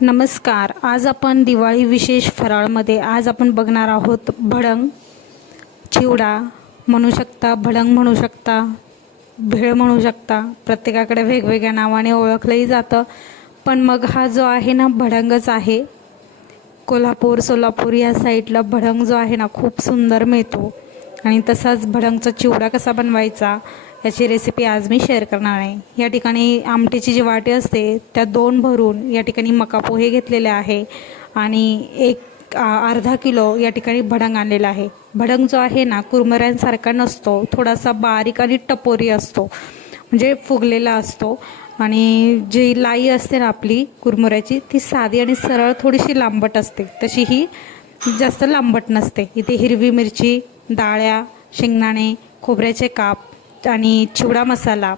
नमस्कार. आज आपण दिवाळी विशेष फराळमध्ये आज आपण बघणार आहोत भडंग चिवडा म्हणू शकता भडंग म्हणू शकता भेळ म्हणू शकता. प्रत्येकाकडे वेगवेगळ्या नावाने ओळखलंही जातं. पण मग हा जो आहे ना भडंगच आहे. कोल्हापूर सोलापूर या साईडला भडंग जो आहे ना खूप सुंदर मिळतो. आणि तसाच भडंगचा चिवडा कसा बनवायचा? याची रेसिपी आज मी शेअर करणार आहे. या ठिकाणी आमटीची जी वाटी असते त्या दोन भरून या ठिकाणी मका पोहे घेतलेले आहे आणि एक अर्धा किलो या ठिकाणी भडंग आणलेला आहे. भडंग जो आहे ना कुरमऱ्यांसारखा नसतो. थोडासा बारीक आणि टपोरी असतो. म्हणजे फुगलेला असतो. आणि जी लाई असते ना आपली कुरमुऱ्याची ती साधी आणि सरळ थोडीशी लांबट असते. तशी ही जास्त लांबट नसते. इथे हिरवी मिरची डाळ्या शेंगदाणे खोबऱ्याचे काप आणि चिवडा मसाला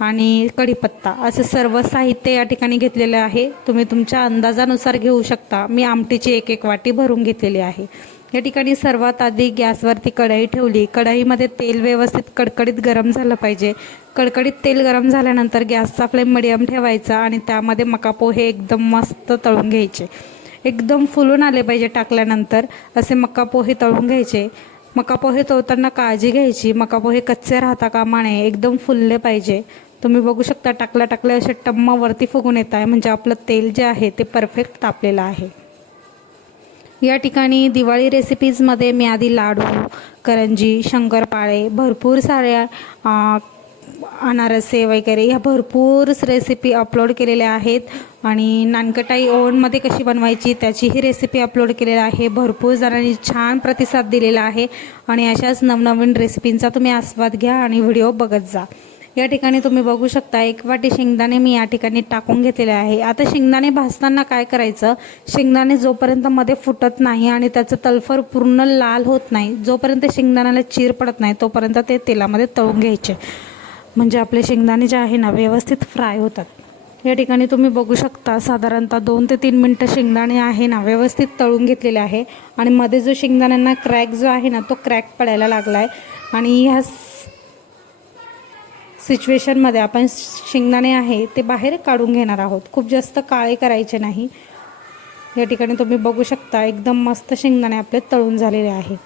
आणि कढीपत्ता असं सर्व साहित्य या ठिकाणी घेतलेलं आहे. तुम्ही तुमच्या अंदाजानुसार घेऊ शकता. मी आमटीची एक एक वाटी भरून घेतलेली आहे. या ठिकाणी सर्वात आधी गॅसवरती कढई ठेवली. कढाईमध्ये तेल व्यवस्थित कडकडीत गरम झालं पाहिजे. कडकडीत तेल गरम झाल्यानंतर गॅसचा फ्लेम मिडियम ठेवायचा आणि त्यामध्ये मका पोहे एकदम मस्त तळून घ्यायचे. एकदम फुलून आले पाहिजे टाकल्यानंतर असे मका पोहे तळून घ्यायचे. मका पोहे तळताना काळजी घ्यायची. मका पोहे कच्चे राहता कामा नये. एकदम फुलले पाहिजे. तुम्ही बघू शकता टाकल्या टाकल्या असे टम्म वरती फुगून येत आहे. म्हणजे आपलं तेल जे आहे ते परफेक्ट तापलेलं आहे. या ठिकाणी दिवाळी रेसिपीजमध्ये मी आधी लाडू करंजी शंकरपाळे भरपूर साऱ्या अनारसे वगैरे ह्या भरपूर रेसिपी अपलोड केलेल्या आहेत. आणि नानकटाई ओव्हनमध्ये कशी बनवायची त्याचीही रेसिपी अपलोड केलेली आहे. भरपूर जणांनी छान प्रतिसाद दिलेला आहे. आणि अशाच नवनवीन रेसिपींचा तुम्ही आस्वाद घ्या आणि व्हिडिओ बघत जा. या ठिकाणी तुम्ही बघू शकता एक वाटी शेंगदाणे मी या ठिकाणी टाकून घेतलेले आहे. आता शेंगदाणे भाजताना काय करायचं? शेंगदाणे जोपर्यंत मध्ये फुटत नाही आणि त्याचं तलफर पूर्ण लाल होत नाही जोपर्यंत शेंगदाण्याला चीर पडत नाही तोपर्यंत ते तेलामध्ये तळून घ्यायचे. म्हणजे आपले शेंगदाणे जे आहे ना व्यवस्थित फ्राय होतात. या ठिकाणी तुम्ही बघू शकता साधारणतः दोन ते तीन मिनटं शेंगदाणे आहे ना व्यवस्थित तळून घेतलेले आहे. आणि मध्ये जो शेंगदाण्यांना क्रॅक जो आहे ना तो क्रॅक पडायला लागला आहे आणि ह्या सिच्युएशनमध्ये आपण शेंगदाणे आहे ते बाहेर काढून घेणार आहोत. खूप जास्त काळे करायचे नाही. या ठिकाणी तुम्ही बघू शकता एकदम मस्त शेंगदाणे आपले तळून झालेले आहे.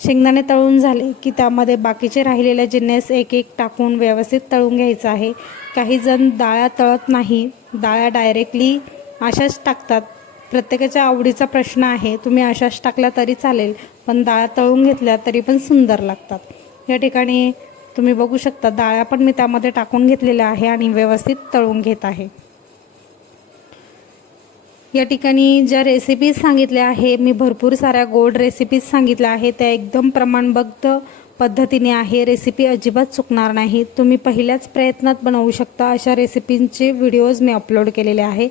शेंगदाणे तळून झाले की त्यामध्ये बाकीचे राहिलेले जिन्नस एक एक टाकून व्यवस्थित तळून घ्यायचं आहे. काही जण डाळ्या तळत नाही. डाळ्या डायरेक्टली अशाच टाकतात. प्रत्येकाच्या आवडीचा प्रश्न आहे तुम्ही अशाच टाकल्या तरी चालेल पण डाळ्या तळून घेतल्या तरी पण सुंदर लागतात. या ठिकाणी तुम्ही बघू शकता डाळ्या पण मी त्यामध्ये टाकून घेतलेल्या आहे आणि व्यवस्थित तळून घेत आहे. या ठिकाणी ज्या रेसिपीज सांगितल्या आहे मी भरपूर साऱ्या गोड रेसिपीज सांगितल्या आहे त्या एकदम प्रमाणबद्ध पद्धतीने आहे. रेसिपी अजिबात चुकणार नाही. तुम्ही पहिल्याच प्रयत्नात बनवू शकता अशा रेसिपींचे व्हिडिओज मी अपलोड केलेले आहे.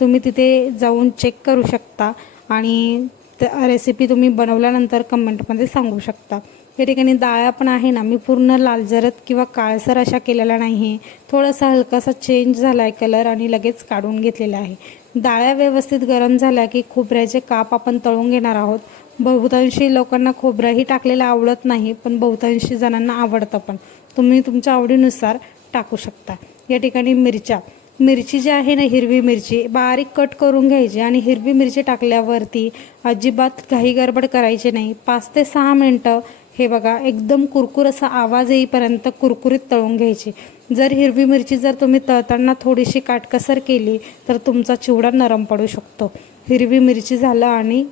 तुम्ही तिथे जाऊन चेक करू शकता आणि त्या रेसिपी तुम्ही बनवल्यानंतर कमेंटमध्ये सांगू शकता. या ठिकाणी डाळ्या पण आहे ना मी पूर्ण लालजरत किंवा काळसर अशा केलेला नाही आहे थोडासा हलकासा चेंज झाला आहे कलर आणि लगेच काढून घेतलेला आहे. डाळ्या व्यवस्थित गरम झाल्या की खोबऱ्याचे काप आपण तळून घेणार आहोत. बहुतांशी लोकांना खोबरंही टाकलेलं आवडत नाही पण बहुतांशी जणांना आवडतं पण. तुम्ही तुमच्या आवडीनुसार टाकू शकता. या ठिकाणी मिरच्या. मिरची जी आहे ना हिरवी मिरची बारीक कट करून घ्यायची आणि हिरवी मिरची टाकल्यावरती अजिबात काही गडबड करायची नाही. पाच ते सहा मिनटं हे बघा एकदम कुरकुर असा आवाज येईपर्यंत कुरकुरीत तळून घ्यायची. जर हिरवी मिरची जर तुम्ही तळताना थोडीशी काटकसर केली तर तुमचा चिवडा नरम पडू शकतो. हिरवी मिरची झालं आणि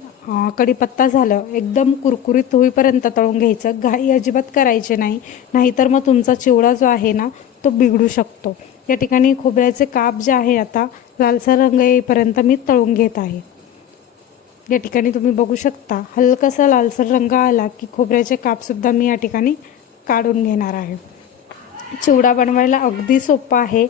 कढीपत्ता झालं एकदम कुरकुरीत होईपर्यंत तळून घ्यायचं. घाई अजिबात करायचे नाही. नाहीतर मग तुमचा चिवडा जो आहे ना तो बिघडू शकतो. या ठिकाणी खोबऱ्याचे काप जे आहे आता लालसर रंग येईपर्यंत मी तळून घेत आहे. या ठिकाणी तुम्ही बघू शकता हलकासा लालसर रंग आला की खोबऱ्याचे कापसुद्धा मी या ठिकाणी काढून घेणार आहे. चिवडा बनवायला अगदी सोपा आहे.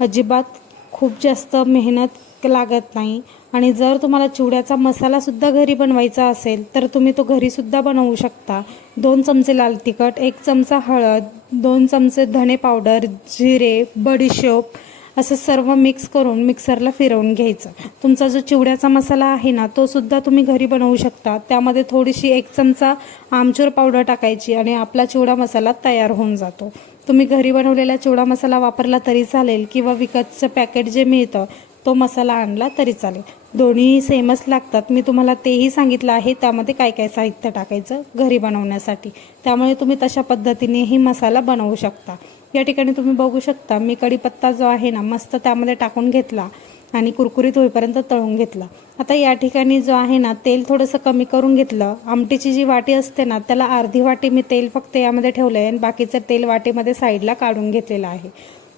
अजिबात खूप जास्त मेहनत लागत नाही. आणि जर तुम्हाला चिवड्याचा मसालासुद्धा घरी बनवायचा असेल तर तुम्ही तो घरीसुद्धा बनवू शकता. दोन चमचे लाल तिखट एक चमचा हळद दोन चमचे धणे पावडर जिरे बडीशेप असं सर्व मिक्स करून मिक्सरला फिरवून घ्यायचं. तुमचा जो चिवड्याचा मसाला आहे ना तो सुद्धा तुम्ही घरी बनवू शकता. त्यामध्ये थोडीशी एक चमचा आमचूर पावडर टाकायची आणि आपला चिवडा मसाला तयार होऊन जातो. तुम्ही घरी बनवलेला चिवडा मसाला वापरला तरी चालेल किंवा विकतचं पॅकेट जे मिळतं तो मसाला आणला तरी चालेल. दोन्ही सेमच लागतात. मी तुम्हाला तेही सांगितलं आहे त्यामध्ये काय काय साहित्य टाकायचं घरी बनवण्यासाठी. त्यामुळे तुम्ही तशा पद्धतीनेही मसाला बनवू शकता. या ठिकाणी तुम्ही बघू शकता मी कढीपत्ता जो आहे ना मस्त त्यामध्ये टाकून घेतला आणि कुरकुरीत होईपर्यंत तळून घेतला. आता या ठिकाणी जो आहे ना तेल थोडंसं कमी करून घेतलं. आमटीची जी वाटी असते ना त्याला अर्धी वाटी मी तेल फक्त यामध्ये ठेवलं आहे आणि बाकीचं तेल वाटीमध्ये साईडला काढून घेतलेलं आहे.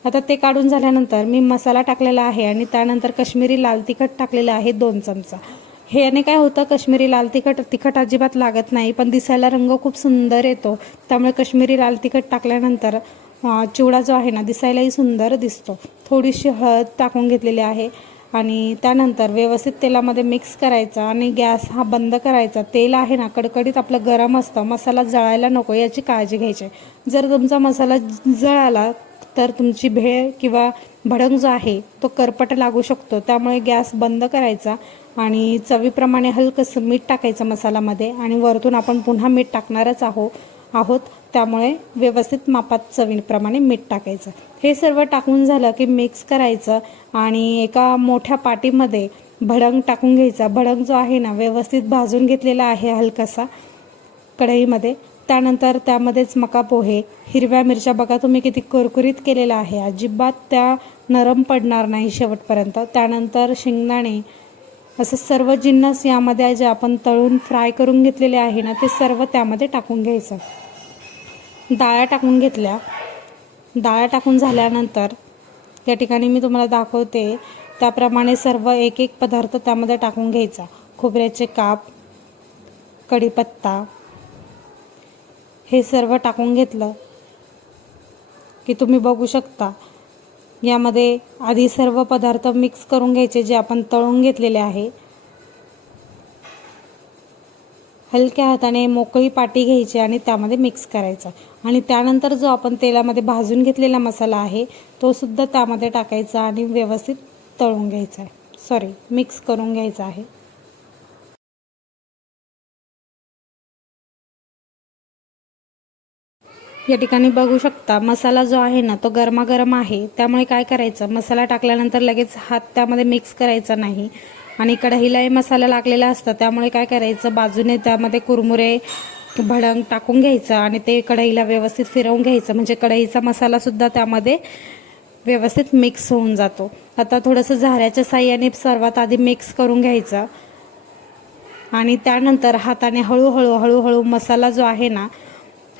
आता ते काढून झाल्यानंतर मी मसाला टाकलेला आहे आणि त्यानंतर कश्मीरी लाल तिखट टाकलेलं आहे दोन चमचा. हे याने काय होतं कश्मीरी लाल तिखट तिखट अजिबात लागत नाही पण दिसायला रंग खूप सुंदर येतो. त्यामुळे कश्मीरी लाल तिखट टाकल्यानंतर चिवडा जो आहे ना दिसायलाही सुंदर दिसतो. थोडीशी हळद टाकून घेतलेली आहे आणि त्यानंतर व्यवस्थित तेलामध्ये मिक्स करायचा आणि गॅस हा बंद करायचा. तेल आहे ना कडकडीत आपलं गरम असतं मसाला जळायला नको याची काळजी घ्यायची. जर तुमचा मसाला जळाला तर तुमची भेळ किंवा भडंग जो आहे तो करपट लागू शकतो. त्यामुळे गॅस बंद करायचा आणि चवीप्रमाणे हलकंसं मीठ टाकायचं मसाल्यामध्ये आणि वरतून आपण पुन्हा मीठ टाकणारच आहो आहोत. त्यामुळे व्यवस्थित मापात चवीप्रमाणे मीठ टाकायचं. हे सर्व टाकून झालं की मिक्स करायचं आणि एका मोठ्या पाटीमध्ये भडंग टाकून घ्यायचा. भडंग जो आहे ना व्यवस्थित भाजून घेतलेला आहे हलकासा कढईमध्ये. त्यानंतर त्यामध्येच मका पोहे हिरव्या मिरच्या. बघा तुम्ही किती कुरकुरीत केलेला आहे. अजिबात त्या नरम पडणार नाही शेवटपर्यंत. त्यानंतर शेंगदाणे असं सर्व जिन्नस यामध्ये जे आपण तळून फ्राय करून घेतलेले आहे ना ते सर्व त्यामध्ये टाकून घ्यायचं. डाळ्या टाकून घेतल्या. डाळ्या टाकून झाल्यानंतर या ठिकाणी मी तुम्हाला दाखवते. त्याप्रमाणे सर्व एक एक पदार्थ त्यामध्ये टाकून घ्यायचा. खोबऱ्याचे काप कढीपत्ता हे सर्व टाकून घेतलं की तुम्ही बघू शकता. यामध्ये आधी सर्व पदार्थ मिक्स करून घ्यायचे जे आपण तळून घेतलेले आहे. हलक्या हाताने मोकळी पाटी घ्यायची आणि त्यामध्ये मिक्स करायचा. आणि त्यानंतर जो आपण तेलामध्ये भाजून घेतलेला मसाला आहे तो सुद्धा त्यामध्ये टाकायचा आणि व्यवस्थित तळून घ्यायचा आहे. सॉरी मिक्स करून घ्यायचा आहे. या ठिकाणी बघू शकता मसाला जो आहे ना तो गरमागरम आहे. त्यामुळे काय करायचं? मसाला टाकल्यानंतर लगेच हात त्यामध्ये मिक्स करायचा नाही. आणि कढईलाही मसाला लागलेला असतं त्यामुळे काय करायचं बाजूने त्यामध्ये कुरमुरे भडंग टाकून घ्यायचं आणि ते कढईला व्यवस्थित फिरवून घ्यायचं. म्हणजे कढईचा मसालासुद्धा त्यामध्ये व्यवस्थित मिक्स होऊन जातो. आता थोडंसं झाऱ्याच्या साह्याने सर्वात आधी मिक्स करून घ्यायचं. आणि त्यानंतर हाताने हळूहळू हळूहळू मसाला जो आहे ना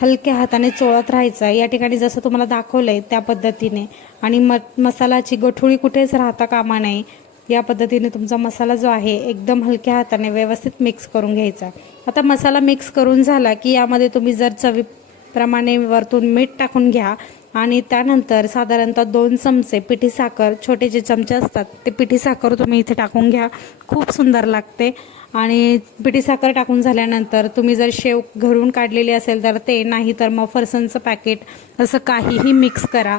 हलक्या हाताने चोळत राहायचा. या ठिकाणी जसं तुम्हाला दाखवलं आहे त्या पद्धतीने. आणि म मसालाची गठुळी कुठेच राहता कामा नये. या पद्धतीने तुमचा मसाला जो आहे एकदम हलक्या हाताने व्यवस्थित मिक्स करून घ्यायचा. आता मसाला मिक्स करून झाला की यामध्ये तुम्ही जर चवीप्रमाणे वरतून मीठ टाकून घ्या आणि त्यानंतर साधारणतः दोन चमचे पिठी साखर छोटे जे चमचे असतात ते पिठी साखर तुम्ही इथे टाकून घ्या. खूप सुंदर लागते. आणि पिठी साखर टाकून झाल्यानंतर तुम्ही जर शेव घरून काढलेली असेल तर ते नाही तर मग फरसनचं पॅकेट असं काहीही मिक्स करा.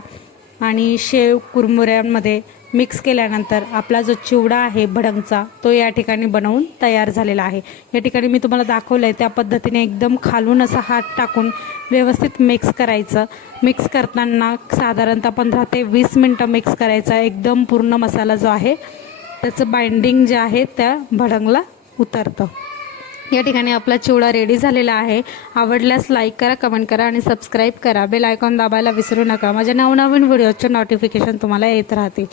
आणि शेव कुरमुऱ्यांमध्ये मिक्स केल्यानंतर आपला जो चिवडा आहे भडंगचा तो या ठिकाणी बनवून तयार झालेला आहे. या ठिकाणी मी तुम्हाला दाखवलं आहे त्या पद्धतीने एकदम खालून असा हात टाकून व्यवस्थित मिक्स करायचं. मिक्स करताना साधारणतः पंधरा ते वीस मिनटं मिक्स करायचा एकदम पूर्ण मसाला जो आहे त्याचं बाइंडिंग जे आहे त्या भडंगला उतरतं. या ठिकाणी आपला चिवडा रेडी झालेला आहे. आवडल्यास लाईक करा कमेंट करा आणि सबस्क्राईब करा. बेल आयकॉन दाबायला विसरू नका. माझ्या नवनवीन व्हिडिओचे नोटिफिकेशन तुम्हाला येत राहतील.